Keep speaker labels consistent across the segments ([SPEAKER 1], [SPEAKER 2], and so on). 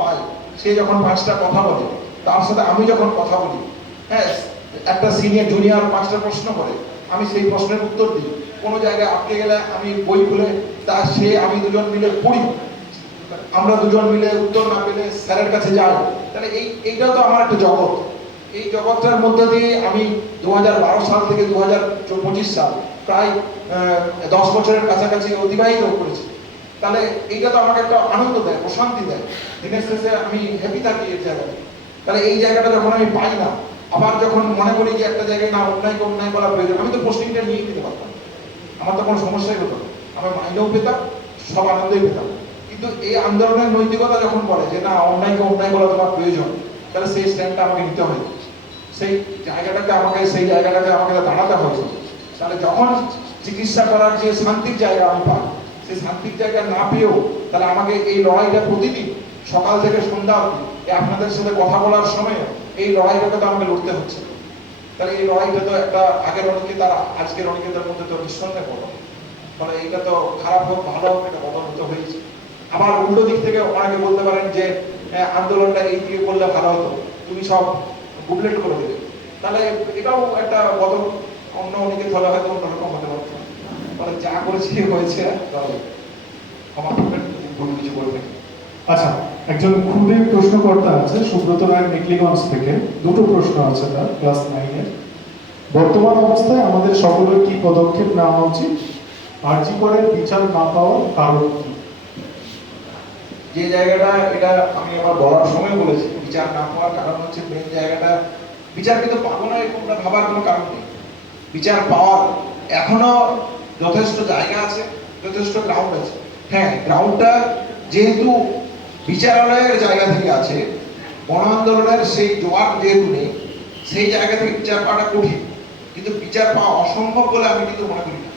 [SPEAKER 1] পাই সে যখন পাঁচটা কথা বলে, তার সাথে আমি যখন কথা বলি হ্যাঁ একটা সিনিয়র জুনিয়র পাঁচটা প্রশ্ন করে, আমি সেই প্রশ্নের উত্তর দিই। কোনো জায়গায় আটকে গেলে আমি বই খুলে, তা সে, আমি দুজন মিলে পড়ি। আমরা দুজন মিলে উত্তর না পেলে স্যারের কাছে যাই। তাহলে এই, এইটাও তো আমার একটা জগৎ। এই জগৎটার মধ্যে দিয়ে আমি দু হাজার বারো সাল থেকে দু হাজার পঁচিশ সাল, প্রায় দশ বছরের কাছাকাছি অতিবাহিত করেছি। তাহলে এইটা তো আমাকে একটা আনন্দ দেয়, প্রশান্তি দেয়। দিনের শেষে আমি হ্যাপি থাকি এই জায়গাতে। তাহলে এই জায়গাটা যখন আমি পাই না আবার যখন মনে করি যে একটা জায়গায় না, অন্যায় অন্যায় করা প্রয়োজন, আমি তো পোস্টিংটা নিয়ে নিতে পারতাম। আমার তো কোনো সমস্যাই হতো না। আমার মাইনেও পেতাম, সব আনন্দই পেতাম। কিন্তু এই আন্দোলনের নৈতিকতা যখন বলে যে না অন্যায়কে অন্যায় করা তোমার প্রয়োজন, তাহলে সেই স্ট্যান্ডটা আমাকে নিতে হয় সেই জায়গাটাকে আমাকে, সেই জায়গাটাকে আমাকে দাঁড়াতে হয়েছে তাহলে যখন চিকিৎসা করার যে শান্তির জায়গা আমি পাই সেই শান্তির জায়গা না পেয়েও তাহলে আমাকে এই লড়াইটা প্রতিদিন সকাল থেকে সন্ধ্যা অবধি আপনাদের সাথে কথা বলার সময় এই লড়াইটাকে তো আমাকে লড়তে হচ্ছে। তাহলে এই লড়াইটা তো একটা আগের অনেকে তার আজকের অনেকে তার মধ্যে তো নিঃসন্দেহ বলো ফলে এটা তো খারাপ হোক, ভালো হোক, এটা বদল তো হয়েছে। আবার উল্টো দিক থেকে অনেকে বলতে পারেন যে আন্দোলনটা এই দিকে করলে ভালো হতো, তুমি সব বুকলেট করে দেবে। তাহলে এটাও একটা বদল, অন্য অনেকে তাহলে হয়তো অন্যরকম হতে যা করেছি হয়েছে ক্ষমা করবেন ভুল কিছু করে
[SPEAKER 2] আচ্ছা একজন খুদে প্রশ্নকর্তা আছে সুব্রত রায় মেকলিগঞ্জ থেকে। দুটো প্রশ্ন আছে তার ক্লাস নাইনের বর্তমান অবস্থায় আমাদের সকলের কি পদক্ষেপ নেওয়া উচিত? আর্জি করের বিচার না পাওয়ার কারণ কি?
[SPEAKER 1] যে জায়গাটা এটা আমি আবার বলার সময় বলেছি বিচার না পাওয়ার কারণ হচ্ছে মেন জায়গাটা বিচার কিন্তু পাবো না এরকমটা ভাবার কোনো কারণ নেই। বিচার পাওয়ার এখনও যথেষ্ট জায়গা আছে, যথেষ্ট গ্রাউন্ড আছে। হ্যাঁ গ্রাউন্ডটা যেহেতু বিচারালয়ের জায়গা থেকে আছে গণ আন্দোলনের সেই জোয়ার যেহেতু নেই, সেই জায়গা থেকে বিচার পাওয়াটা কঠিন। কিন্তু বিচার পাওয়া অসম্ভব বলে আমি কিন্তু মনে করি না।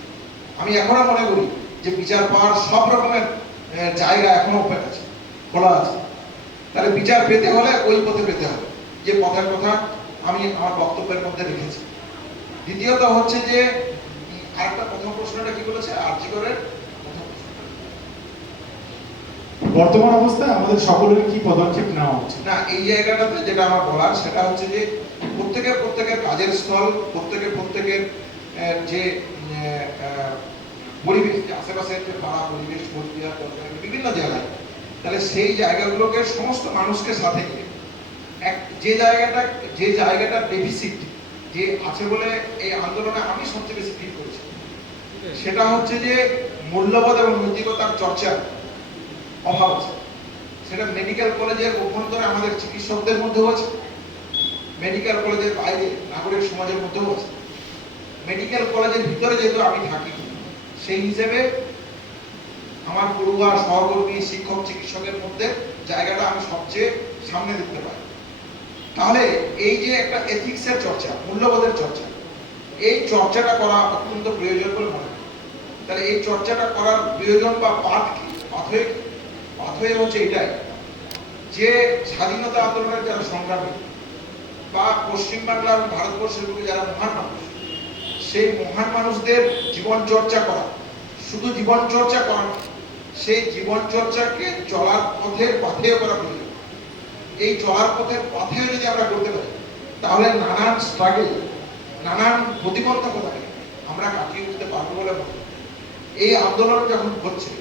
[SPEAKER 1] আমি এখনও মনে করি যে বিচার পাওয়ার সব রকমের জায়গা এখনও ওপেন আছে, খোলা আছে। তাহলে বিচার পেতে হলে ওই পথে পেতে হবে, যে পথের কথা আমি আমার বক্তব্যের মধ্যে রেখেছি। দ্বিতীয়ত হচ্ছে যে প্রথম প্রশ্নটা কি বলেছে? আর্জি করে।
[SPEAKER 2] বর্তমান অবস্থায় আমাদের সকলের কি পদক্ষেপ নেওয়া উচিত?
[SPEAKER 1] না এই জায়গাটাতে যেটা আমার বলার সেটা হচ্ছে যে প্রত্যেকের প্রত্যেকের কাজের স্থল প্রত্যেকের প্রত্যেকের যে পরিবেশ যে আশেপাশের যে পাড়া পরিবেশ কোচবিহার বিভিন্ন জায়গায় তাহলে সেই জায়গাগুলোকে সমস্ত মানুষকে সাথে নিয়ে এক যে জায়গাটা যে জায়গাটা ডেফিসিট যে আছে বলে এই আন্দোলনে আমি সবচেয়ে বেশি ফিল করেছি। সেটা হচ্ছে যে মূল্যবোধ এবং নৈতিকতার চর্চা অভাব আছে। সেটা মেডিকেল কলেজের অভ্যন্তরে আমাদের চিকিৎসকদের মধ্যেও আছে মেডিকেল কলেজের বাইরে নাগরিক সমাজের মধ্যেও আছে। মেডিকেল কলেজের ভিতরে যেহেতু আমি থাকি সেই হিসেবে আমার পড়ুয়া সহকর্মী শিক্ষক চিকিৎসকের মধ্যে জায়গাটা আমি সবচেয়ে সামনে দেখতে পাই। তাহলে এই যে একটা এথিক্সের চর্চা, মূল্যবোধের চর্চা, এই চর্চাটা করা অত্যন্ত প্রয়োজন বলে মনে করি। তাহলে এই চর্চাটা করার প্রয়োজন বা পাঠ কি? পাথয়ে কি? পাথয়ে হচ্ছে এটাই যে স্বাধীনতা আন্দোলনের যারা সংগ্রামী বা পশ্চিমবাংলা এবং ভারতবর্ষের বুকে যারা মহান মানুষ, সেই মহান মানুষদের জীবন চর্চা করা, শুধু জীবন চর্চা করা সেই জীবন চর্চাকে চলার পথে পাথেয় করা প্রয়োজন। এই চলার পথের পাথেয় যদি আমরা করতে পারি, তাহলে নানান স্ট্রাগল নানান প্রতিবন্ধকতাকে আমরা কাটিয়ে উঠতে পারব বলে মনে এই আন্দোলন যখন হচ্ছে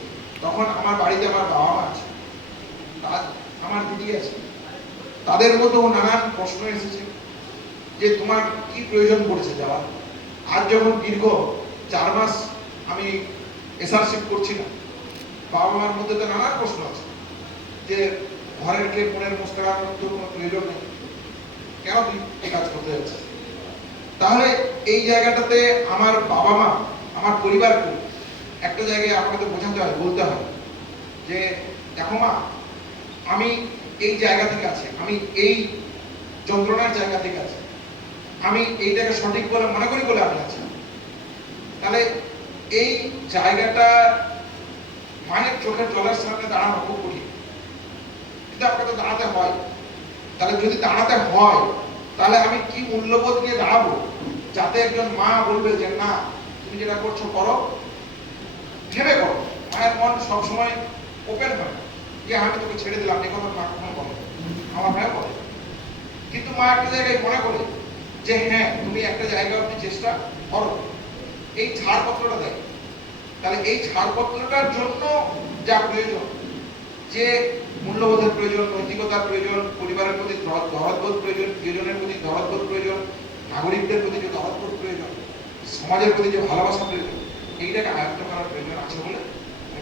[SPEAKER 1] তখন আমার বাড়িতে আমার বাবা মা আছে আমার দিদি আছে। তাদের মধ্যেও নানান প্রশ্ন এসেছে যে, তোমার কি প্রয়োজন পড়ছে যাওয়ার? আজ যখন দীর্ঘ চার মাস আমি এসআরশিপ করছি না, বাবা মার মধ্যে তো নানান প্রশ্ন আছে যে ঘরের কে তো কোনো প্রয়োজন নেই। কেন এই কাজ করতে যাচ্ছিস তাহলে এই জায়গাটাতে আমার বাবা মা, আমার পরিবারকে একটা জায়গায় আমাকে বোঝাতে হয়, বলতে হয় যে, দেখো মা, আমি এই জায়গা থেকে আছি, আমি এই যন্ত্রণার জায়গা থেকে আছি। আমি এইটাকে সঠিক বলে মনে করি বলে আমি আছি। তাহলে এই জায়গাটা মায়ের চোখের জলের সামনে দাঁড়ানো খুব কঠিন। কিন্তু আমাকে দাঁড়াতে হয়, তাহলে যদি দাঁড়াতে হয়, তাহলে আমি কি মূল্যবোধ নিয়ে দাঁড়াবো? যাতে একজন মা বলবে যে, না, তুমি যেটা করছ করো, ভেবে করো। মায়ের মন সবসময় ওপেন হয়। যে, আমি তোকে ছেড়ে দিলাম, এ কথা মা কখনো বলে আমার ভাইও বলে। কিন্তু মা একটা জায়গায় মনে করে যে হ্যাঁ তুমি একটা জায়গা অব্দি চেষ্টা করো। এই ছাড়পত্রটা দেয়। তাহলে এই ছাড়পত্রটার জন্য যা প্রয়োজন, যে মূল্যবোধের প্রয়োজন নৈতিকতার প্রয়োজন পরিবারের প্রতি দর- দরদবোধ প্রয়োজন প্রিয়জনের প্রতি দরদবোধ প্রয়োজন নাগরিকদের প্রতি যে দরদবোধ প্রয়োজন সমাজের প্রতি যে ভালোবাসা প্রয়োজন এইটাকে আয়ত্ত করার প্রয়োজন আছে বলে আমি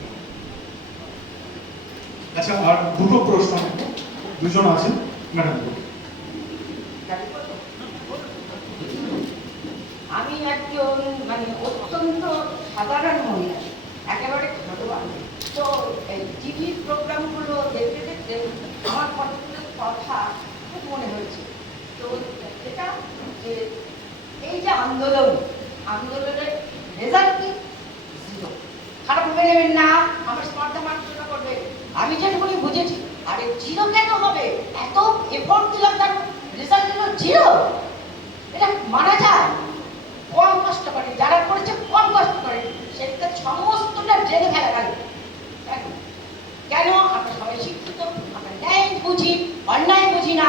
[SPEAKER 2] আচ্ছা আর দুটো প্রশ্ন দুজন আছেন ম্যাডাম।
[SPEAKER 3] আমি একজন মানে অত্যন্ত সাধারণ মহিলা একেবারে ভগবান তো টিভির প্রোগ্রামগুলো দেখতে দেখতে আমার কতগুলো কথা খুব মনে হয়েছে। তো এটা যে এই যে আন্দোলন, আন্দোলনের রেজাল্ট কি? জিরো খারাপ ভেবে নেবেন না, আমার স্পর্ধা মার্জনা করবে। আমি যেটুকুনি বুঝেছি, আরে জিরো কেন হবে? এত এফোর্ট দিলাম তার রেজাল্ট দিল জিরো এটা মানা যায়। কম কষ্ট করে, যারা করেছে কম কষ্ট করে সেটা সমস্তটা ড্রেনে ফেলা গেল কেন? আমরা সবাই শিক্ষিত, আমরা ন্যায় বুঝি, অন্যায় বুঝি না।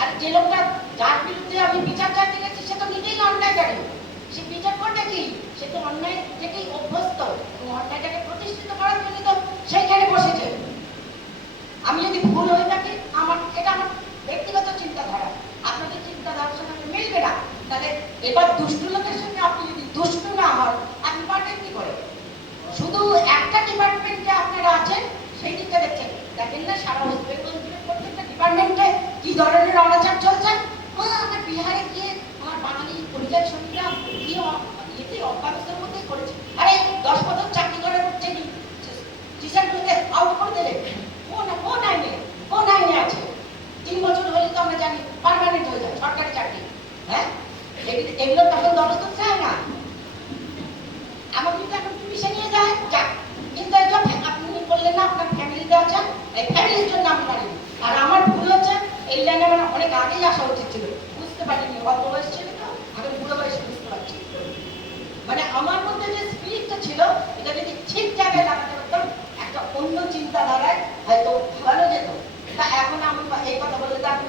[SPEAKER 3] আর যে লোকটা যার বিরুদ্ধে আমি বিচার চাইতে গেছি, সে তো নিজেই অন্যায় করে সে বিচার করবে কি? সে তো অন্যায় থেকেই অভ্যস্ত এবং অন্যায়টাকে প্রতিষ্ঠিত করার জন্য তো সেইখানে বসেছে। আমি যদি ভুল হয়ে থাকি, আমার, এটা আমার ব্যক্তিগত চিন্তাধারা। আপনাদের চিন্তাধারার সঙ্গে মিলবে না। তাহলে এবার দুষ্টু লোকের সঙ্গে আপনি যদি দুষ্টু না হন আপনি পারবেন কি করে শুধু একটা ডিপার্টমেন্টে আপনারা আছেন, সেই দিকটা দেখছেন। দেখেন না, সারা ওয়েস্ট বেঙ্গল জুড়ে প্রত্যেকটা ডিপার্টমেন্টে কি ধরনের অনাচার চলছে? আমার বিহারে গিয়ে আমার বাঙালি পরিযায়ী শ্রমিকরা ইয়েতে অব্যবস্থার মধ্যে করেছে আরে, দশ বছর চাকরি করার ট্রেনিং টিচারগুলোকে আউট করে দিলে। কোন কোন আইনে কোন আইনে আছে? তিন বছর হলে তো আমরা জানি পার্মানেন্ট হয়ে যায় সরকারি চাকরি। হ্যাঁ? এগুলো- তখন দরদ চায় না। আমার যদি এখন পুলিশে নিয়ে যায়। যাক, কিন্তু এই যে আপনি বললেন না আপনার ফ্যামিলিতে আছেন অনেক আগেই আসা উচিত বুঝতে পারিনি, অল্প বয়স ছিল বুঝতে পারছি। মানে ভালো যেত। তা এখন আমি এই কথা আমি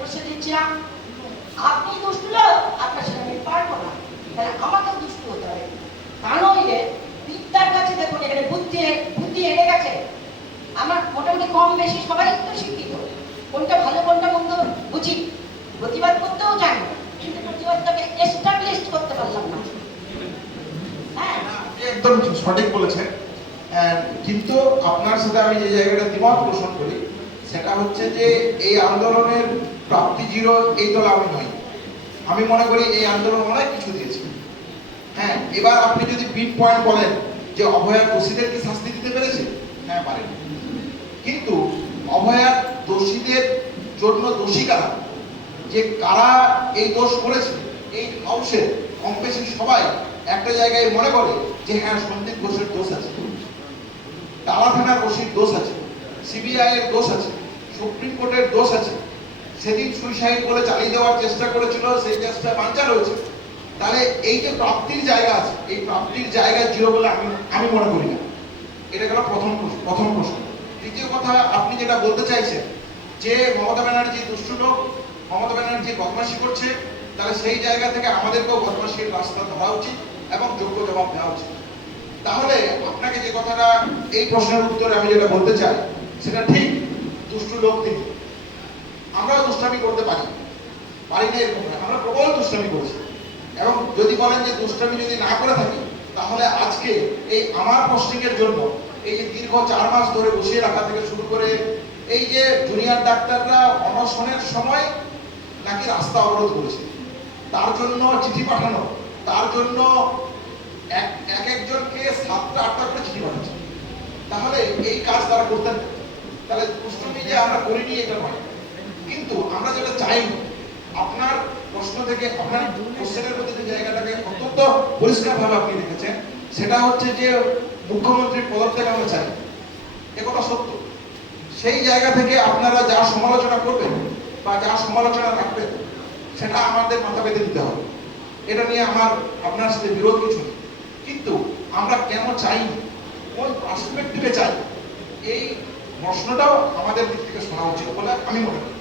[SPEAKER 3] প্রশ্রয় দিচ্ছি আপনি দুষ্টু আপনার সাথে আমি পারব না। তাহলে আমাকেও দুষ্টু হতে হবে। তা নইলে দেখুন এখানে বুদ্ধি বুদ্ধি এনে গেছে। আমার মোটামুটি কম বেশি সবাই তো শিক্ষিত। কোনটা ভালো, কোনটা মন্দ বুঝি। প্রতিবাদ করতেও জানি, কিন্তু প্রতিবাদটাকে এস্টাবলিশ করতে পারলাম না। হ্যাঁ?
[SPEAKER 1] একদম সঠিক বলেছেন। কিন্তু আপনার সাথে আমি যে জায়গাটা দ্বিমত পোষণ করি, সেটা হচ্ছে যে এই আন্দোলনের প্রাপ্তি জিরো এই দল আমি নই। আমি মনে করি এই আন্দোলন অনেক কিছু দিয়েছে হ্যাঁ এবার আপনি যদি পিন পয়েন্ট বলেন যে অভয়ার দোষীদের কি শাস্তি দিতে পেরেছে? হ্যাঁ পারেন। কিন্তু অভয়ার দোষীদের জন্য দোষী কারা? যে কারা এই দোষ করেছে? এই হাউসের কম বেশি সবাই একটা জায়গায় মনে করে যে হ্যাঁ সন্দীপ ঘোষের দোষ আছে। টালা থানার ওসির দোষ আছে। সিবিআই এর দোষ আছে। সুপ্রিম কোর্টের দোষ আছে। সেদিন সুইসাইড করে চালিয়ে দেওয়ার চেষ্টা করেছিল, সেই চেষ্টা বাঞ্চাল হয়েছে। তাহলে এই যে প্রাপ্তির জায়গা আছে, এই প্রাপ্তির জায়গা জিরো বলে আমি আমি মনে করি না। এটা গেল প্রথম প্রথম প্রশ্ন। দ্বিতীয় কথা, আপনি যেটা বলতে চাইছেন, যে মমতা ব্যানার্জি দুষ্টু লোক, মমতা ব্যানার্জি বদমাশি করছে, তাহলে সেই জায়গা থেকে আমাদেরকেও বদমাশির রাস্তা ধরা উচিত এবং যোগ্য জবাব দেওয়া উচিত। তাহলে আপনাকে যে কথাটা, এই প্রশ্নের উত্তরে আমি যেটা বলতে চাই, সেটা ঠিক দুষ্টু লোক তিনি। আমরাও দুষ্টামি করতে পারি। পারি না এরকম আমরা প্রবল দুষ্টামি করেছি। এবং যদি বলেন যে দুষ্টামি যদি না করে থাকি, তাহলে আজকে এই আমার পোস্টিংয়ের জন্য এই যে দীর্ঘ চার মাস ধরে বসিয়ে রাখা থেকে শুরু করে এই যে জুনিয়র ডাক্তাররা অনশনের সময় নাকি রাস্তা অবরোধ করেছে। তার জন্য চিঠি পাঠানো, তার জন্য এক এক একজনকে সাতটা আটটা করে চিঠি পাঠাচ্ছে। তাহলে এই কাজ তারা করতেন তাহলে দুষ্টমি যে আমরা করিনি এটা নয়। কিন্তু আমরা যেটা চাই, আপনার প্রশ্ন থেকে আপনার কোশ্চেনের মধ্যে যে জায়গাটাকে অত্যন্ত পরিষ্কারভাবে আপনি রেখেছেন, সেটা হচ্ছে যে মুখ্যমন্ত্রীর পদত্যাগ আমরা চাই। এ কথা সত্য। সেই জায়গা থেকে আপনারা যা সমালোচনা করবেন বা যা সমালোচনা রাখবেন, সেটা আমাদের মাথা পেতে দিতে হবে। এটা নিয়ে আমার আপনার সাথে বিরোধ কিছু নেই। কিন্তু আমরা কেন চাই? কোন পার্সপেক্টিভে চাই? এই প্রশ্নটাও আমাদের দিক থেকে শোনা উচিত বলে আমি মনে করি।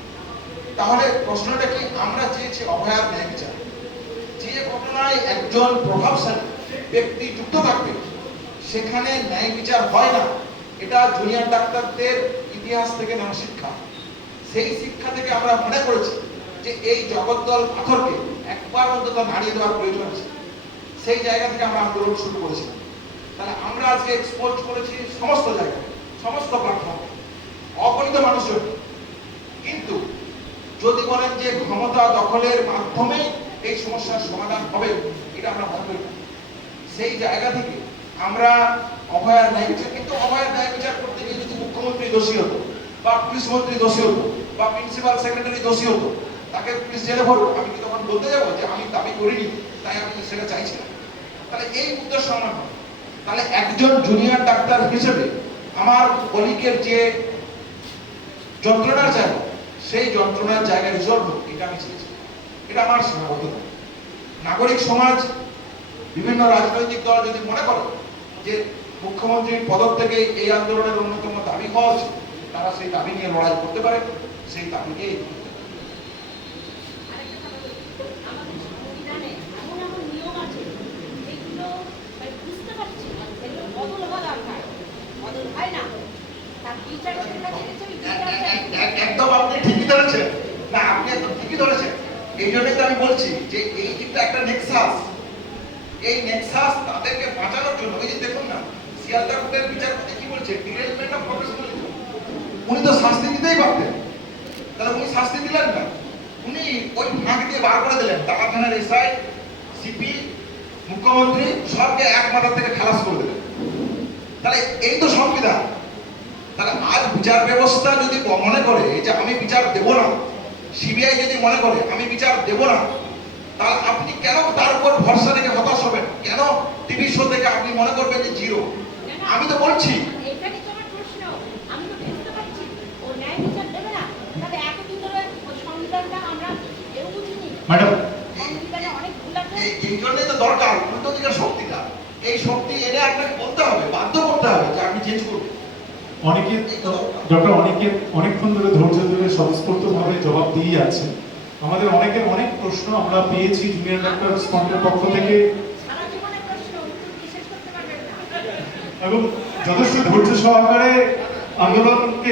[SPEAKER 1] তাহলে প্রশ্নটা কি, আমরা চেয়েছি অভয়ার ন্যায় বিচার যে ঘটনায় একজন প্রভাবশালী ব্যক্তি যুক্ত থাকবে, সেখানে ন্যায় বিচার হয় না। এটা জুনিয়র ডাক্তারদের ইতিহাস থেকে নেওয়া শিক্ষা। সেই শিক্ষা থেকে আমরা মনে করেছি যে এই জগদ্দল পাথরকে একবার অন্তত নাড়িয়ে দেওয়ার প্রয়োজন আছে। সেই জায়গা থেকে আমরা আন্দোলন শুরু করেছিলাম। তাহলে আমরা আজকে এক্সপোজ করেছি সমস্ত জায়গায়, সমস্ত প্ল্যাটফর্মে অগণিত মানুষজন। কিন্তু যদি বলেন যে ক্ষমতা দখলের মাধ্যমে এই সমস্যার সমাধান হবে, এটা আমরা করি সেই জায়গা থেকে আমরা অভয়ার ন্যায় বিচার, কিন্তু অভয়ার ন্যায় বিচার করতে গিয়ে যদি মুখ্যমন্ত্রী দোষী হতো, বা পুলিশ মন্ত্রী দোষী হতো, বা প্রিন্সিপাল সেক্রেটারি দোষী হতো, তাকে পুলিশ জেলে ভরবো, আমি কি তখন বলতে যাব যে আমি দাবি করিনি, তাই আমি সেটা চাইছি না? তাহলে এই উদ্দেশ্য আমার তাহলে একজন জুনিয়র ডাক্তার হিসেবে আমার কলিকের যে যন্ত্রণার জায়গা সেই যন্ত্রণার জায়গায় রিজলভ হোক এটা আমি চেয়েছি। এটা আমার সীমাবদ্ধতা নাগরিক সমাজ বিভিন্ন রাজনৈতিক দল যদি মনে করে যে মুখ্যমন্ত্রীর পদক থেকে এই আন্দোলনের অন্যতম দাবি হওয়া উচিত, তারা সেই দাবি নিয়ে লড়াই করতে পারে সেই দাবিকে এগিয়ে নিতে পারে।
[SPEAKER 4] আরেকটা কথা বলি, আমাদের সংবিধানে এমন এমন নিয়ম আছে যেগুলো মানে বুঝতে পারছি না এগুলো বদল হওয়া দরকার বদল হয় না তার বিচার সেটা ছেড়েছে আমি বিচার
[SPEAKER 1] এক-
[SPEAKER 4] চাই।
[SPEAKER 1] এক- এক- একদম আপনি ঠিকই ধরেছেন। না আপনি একদম ঠিকই ধরেছেন। এই জন্যই তো আমি বলছি যে এই কিন্তু একটা নেক্সাস এই নেক্সাস তাদেরকে বাঁচানোর জন্য ওই যে দেখুন না শিয়ালদা কোর্টের বিচারপতি কি বলছে? ডিরেলমেন্ট অফ প্রফেশনালিজম উনি তো শাস্তি দিতেই পারতেন। তাহলে উনি শাস্তি দিলেন না। উনি ওই ফাঁক দিয়ে বার করে দিলেন। টাকা থানার এসআই সিপি মুখ্যমন্ত্রী সবকে এক মাথা থেকে খালাস করে দিলেন। তাহলে এই তো সংবিধান। তাহলে আজ বিচার ব্যবস্থা যদি মনে করে যে আমি বিচার দেব না সিবিআই যদি মনে করে আমি বিচার দেব না তাহলে আপনি কেন তার উপর ভরসা রেখে হতাশ হবেন? কেন টিভি শো থেকে আপনি মনে করবেন যে জিরো আমি তো বলছি।
[SPEAKER 4] এটাই তো আমার প্রশ্ন। আমি তো বুঝতে পারছি। ও ন্যায় বিচার দেবে না। তাহলে এতদিন ধরে ও সংবিধানটা আমরা কেউ বুঝিনি।
[SPEAKER 2] ম্যাডাম।
[SPEAKER 4] সংবিধানে অনেক ভুল আছে।
[SPEAKER 1] এই- এই জন্যই তো দরকার। উল্টো দিকের শক্তিটা। এই শক্তি এনে আপনাকে বলতে হবে বাধ্য করতে হবে যে আপনি চেঞ্জ করবেন
[SPEAKER 2] অনেকে ডক্টর অনেকে অনেকক্ষণ ধরে ধৈর্য ধরে স্বতঃস্ফূর্তভাবে জবাব দিয়ে আছে। আমাদের অনেকের অনেক প্রশ্ন আমরা পেয়েছি জুনিয়র ডাক্তার স্পন্ডের পক্ষ থেকে। এবং যথেষ্ট ধৈর্য সহকারে আন্দোলনকে